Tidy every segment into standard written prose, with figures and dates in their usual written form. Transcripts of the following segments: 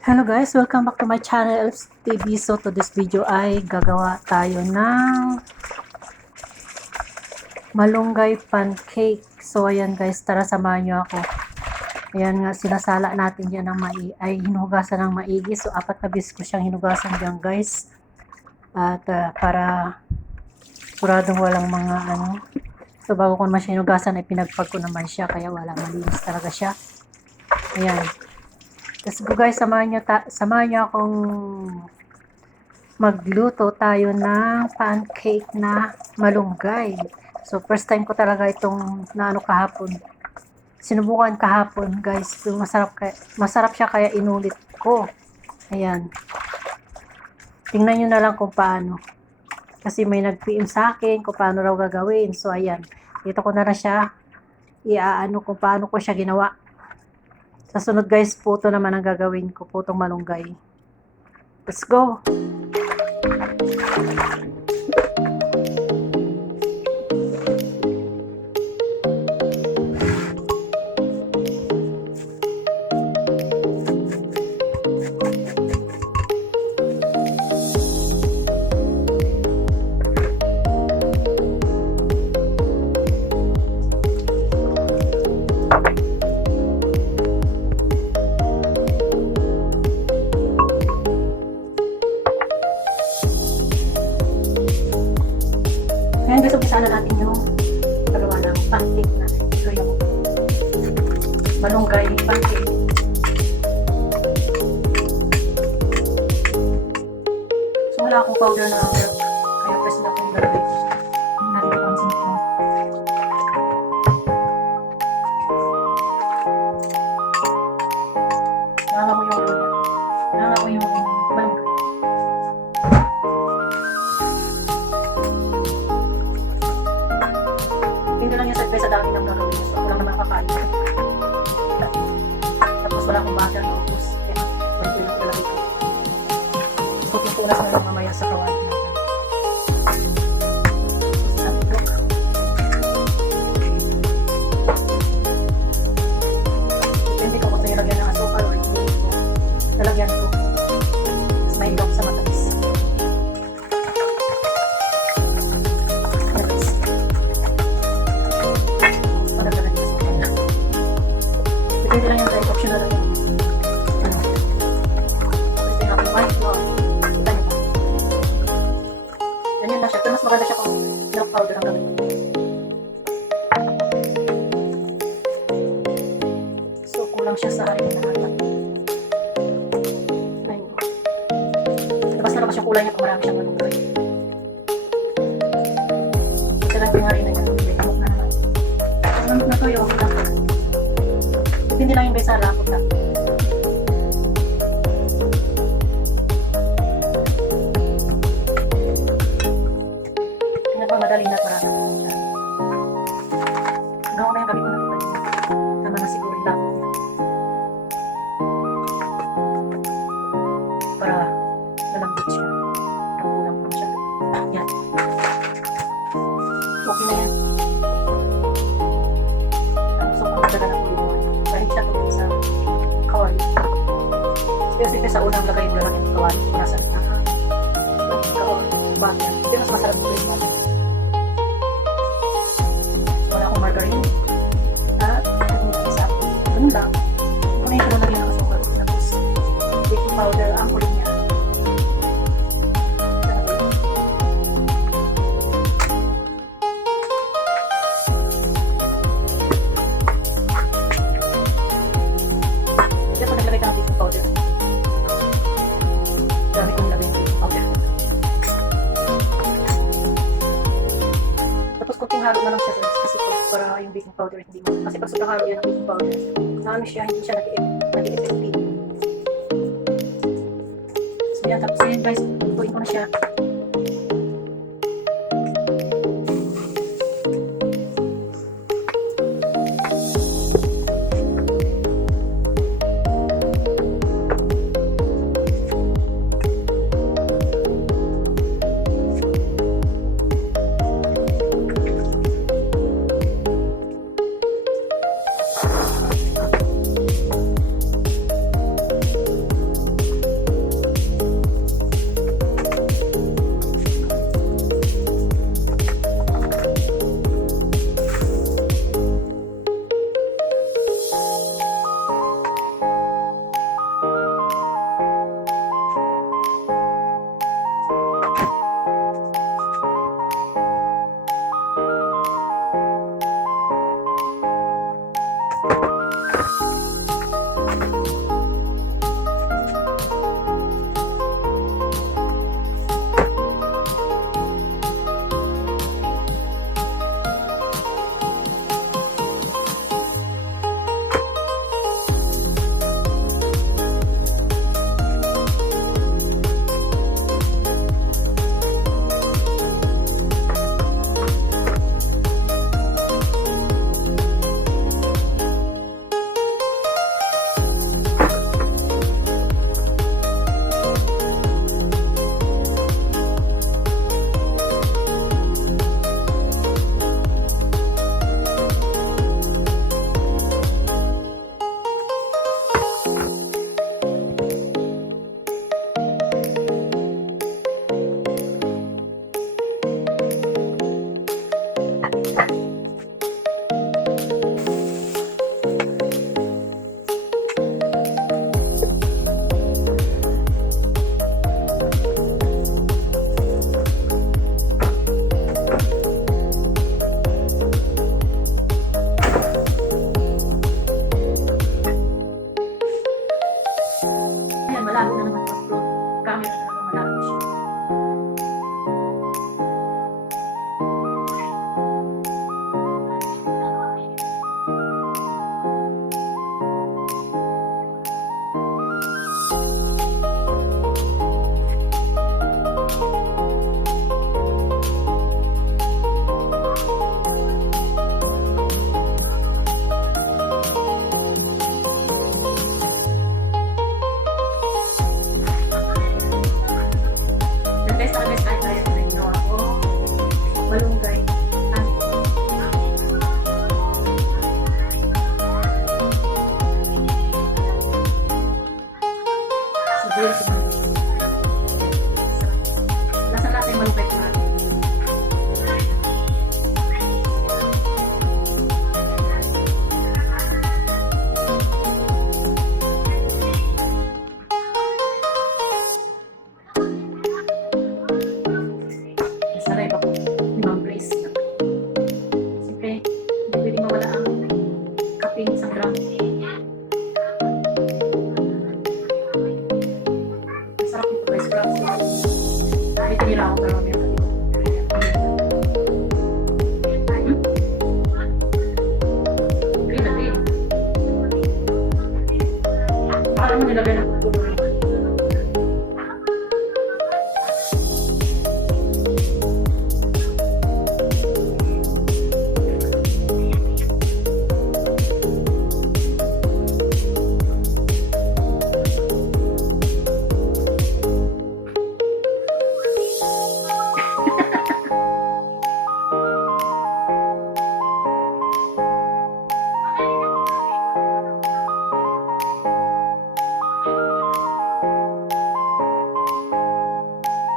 Hello guys, welcome back to my channel Elf's TV. So to this video ay gagawa tayo ng malunggay pancake. So ayan guys, tara samahan nyo ako. Ayan nga, sinasala natin yan ng ay hinugasan ng maigi. So 4 na beses ko siyang hinugasan dyan guys. At para suradong walang mga So bago ko naman siya hinugasan ay pinagpag ko naman siya. Kaya wala, malinis talaga siya. Ayan. Let's go guys, samahan nyo akong magluto tayo ng pancake na malunggay. So first time ko talaga itong kahapon. Sinubukan kahapon guys. So, masarap siya kaya inulit ko. Ayan. Tingnan nyo na lang kung paano. Kasi may nag-PM sa akin kung paano raw gagawin. So ayan. Dito ko na siya kung paano ko siya ginawa. Sa sunod guys, puto naman ang gagawin ko, putong malunggay. Let's go! Ngayon guys, umpisa na natin yung paggawa ng pancake na. Ito yung malunggay pancake. So wala akong powder na milk. Kaya press na akong lalagay. Natin ang pansin ko. Nanganga mo yung malunggay. Hindi lang yung sa dami ng gagawin. So, ako lang naman kakain. Tapos wala akong butter na ubus. Kaya, wala ko yung lalagay ko. So, pipunas na lang mamaya sa kawali natin. Depende ko kung nilagyan ng asukal or hindi ko. Nalagyan ko. Mas may ilok sa matamis. Pwede lang yung guys, optional lang yung ito yung aking white flour. Kita nyo ba? Ganyan lang siya. Pero mas maganda siya kung milk powder ang gawin. So, kulang siya sa harina na ata. Ayun. Labas na labas yung kulay niya kung marami siyang malunggay. Ito lang yung harina niya. Lamok na naman. Lamok na to yung hindi lang yung guys sa lapot na. Tingnan pa madali na para siya. Hanggang na yung gabi ko na ito. Tama na siguro yung lapot niya. Para malambot siya. Kulang po siya. Yan. Okay na yan. Tapos ang pagdala na po ito. Dahil siya tubig sa kawali. Kasi sa unang lagay yung lalaki ng kawali. Nasa kawali. Butter. Ito mas masarap ito yung butter. So, wala akong margarine. At isa. Ganun lang. Kunin ko na lang yung asukal. Tapos baking powder ang kulit niya. Powder. Dami kong lagay ng baking powder. Tapos kunting halo na lang siya guys kasi para yung baking powder hindi mo. Kasi pag sobrang halo yan ng baking powder, naano siya, hindi siya nag-effective. So yan, tapos yun guys, lutuin ko na siya. Ayan, malabo na naman ang front camera talaga, malabo siya. Nag-test na guys tayo tayo na ginawa ko. Malunggay. Sabihin ko. Lasa-lasa yung malunggay ko natin. Saray ba ko? Limang brace. Siyempre, hindi pwedeng mawala ang kaping isang gram. Masarap ito guys, grams. May tinira ako pero may kaping. Green na green. Baka naman nilagay ng pulo.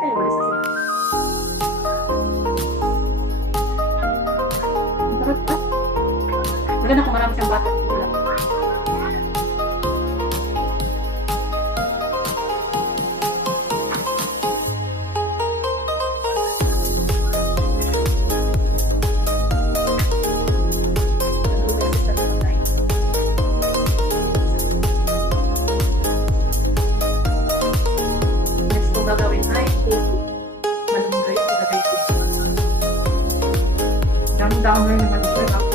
Ay, wala sa sila. Sarap pa. Maganda kung marami siyang bata. Next kong gagawin ay malunggay o lagay ko. Dami-dami ngayon yung malunggay ako.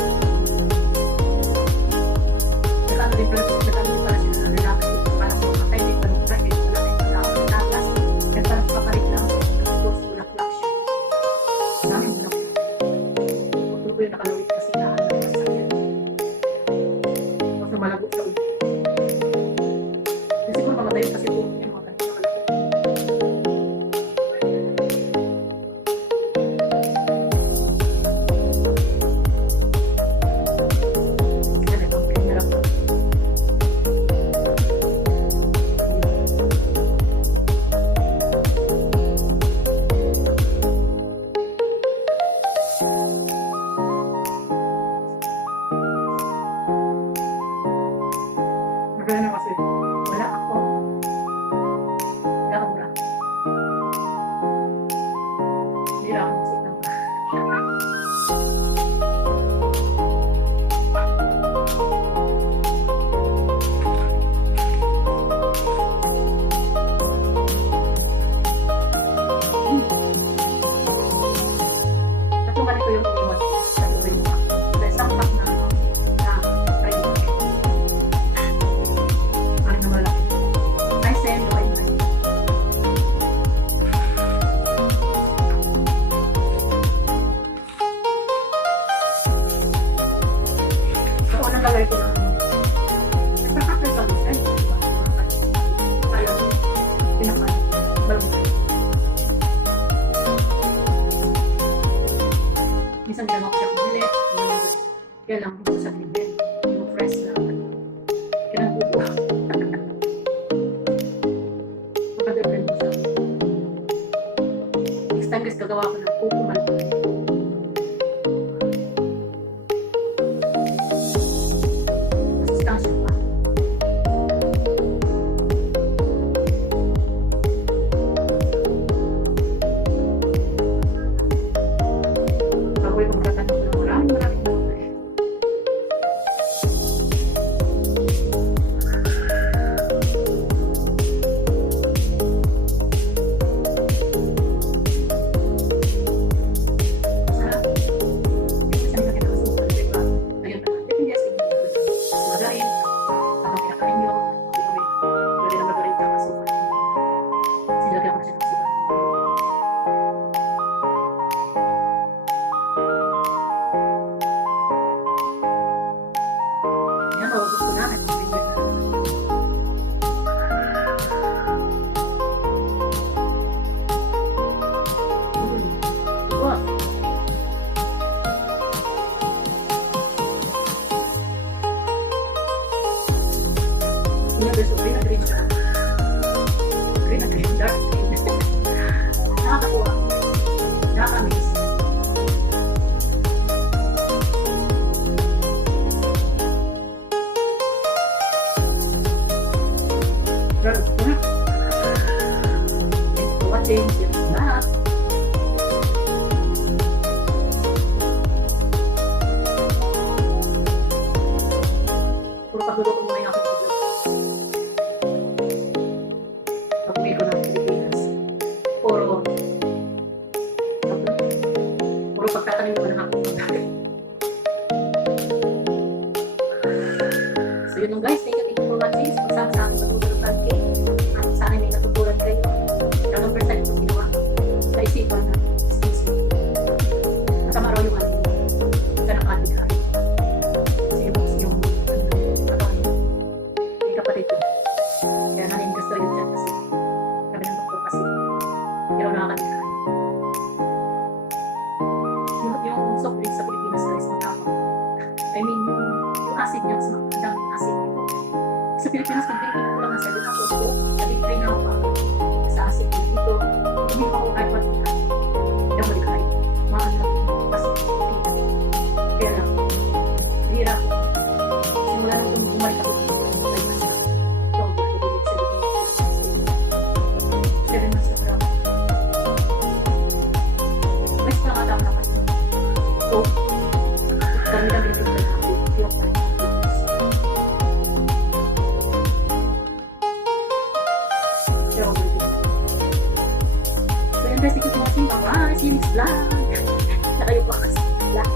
Nagkano din pala siya na lalaki. Parang makakay din malunggay. Wala na yung tao ng tatas. Kaya parang kapalit lang. Tapos bulak-bulak siya. Daming bulak. Huwag ko yung nakalawit kasi naano yung sakit. Tapos lumalago sa ulo. Kasi kung mamatay kasi po yung mga ganito nakalawit. Ganito, camera po. Maganda na kasi wala ako. Wala akong bra. Hindi lang ako magsuot ng bra. Tatlong ganito yung iniwan sa tubig. Sa isang pack na kayo. Parang na malaki. Ay, send o ay. So, unang lagay ko lang. Nagpapakal ka guys. Ayaw. Pinakal. Balong. Minsan ginagawa ko siya kung bilit. Kaya lang dito sa bibig. Yung fresh na. Kaya lang buko. Magka-different mo siya. Next time guys, gagawa ko ng buko malunggay. Yung gusto, green na green siya. Green na green, dark green. Nakakakuha. Nakaka-amaze. Thank you for watching. See you lahat. Puro pagluluto muna yung aking video. Pag-uwi ko ng Pilipinas. Puro pagtatanim naman ang aking pagkain. So yun lang guys, thank you for watching. Pagsama sa aking pagluto ng pancake. At sana may natutunan kayo. Ganong first time itong ginawa. Sa isipan na excuse me. Masama raw yung ano. Kanang ating kain. Kasi yung may kapatid ko. Kaya naninig gusto yun dyan kasi sabi ng doktor kasi hindi raw nakakalimutan. Yung soft drinks sa Pilipinas guys, matama. I mean, yung acid niya, mas daming acid nito. Sa Pilipinas, pag drinking ko lang ng 7 ako, nag-try na ako sa acid dito. Hindi ako kahit matikay. Hindi ako matikay. Maano, acid dito. Kaya lang, mahirap. Simula nung bumalik ako dito, 5 months na. So, nag-ibig 7 months na lang. Mas nakatama na kasi. So, dami-dami rin tayo natin. Hindi ako tayo. So, yun guys, thank you for watching. Bye-bye! See you next vlog! Na kayo pa kasi vlog.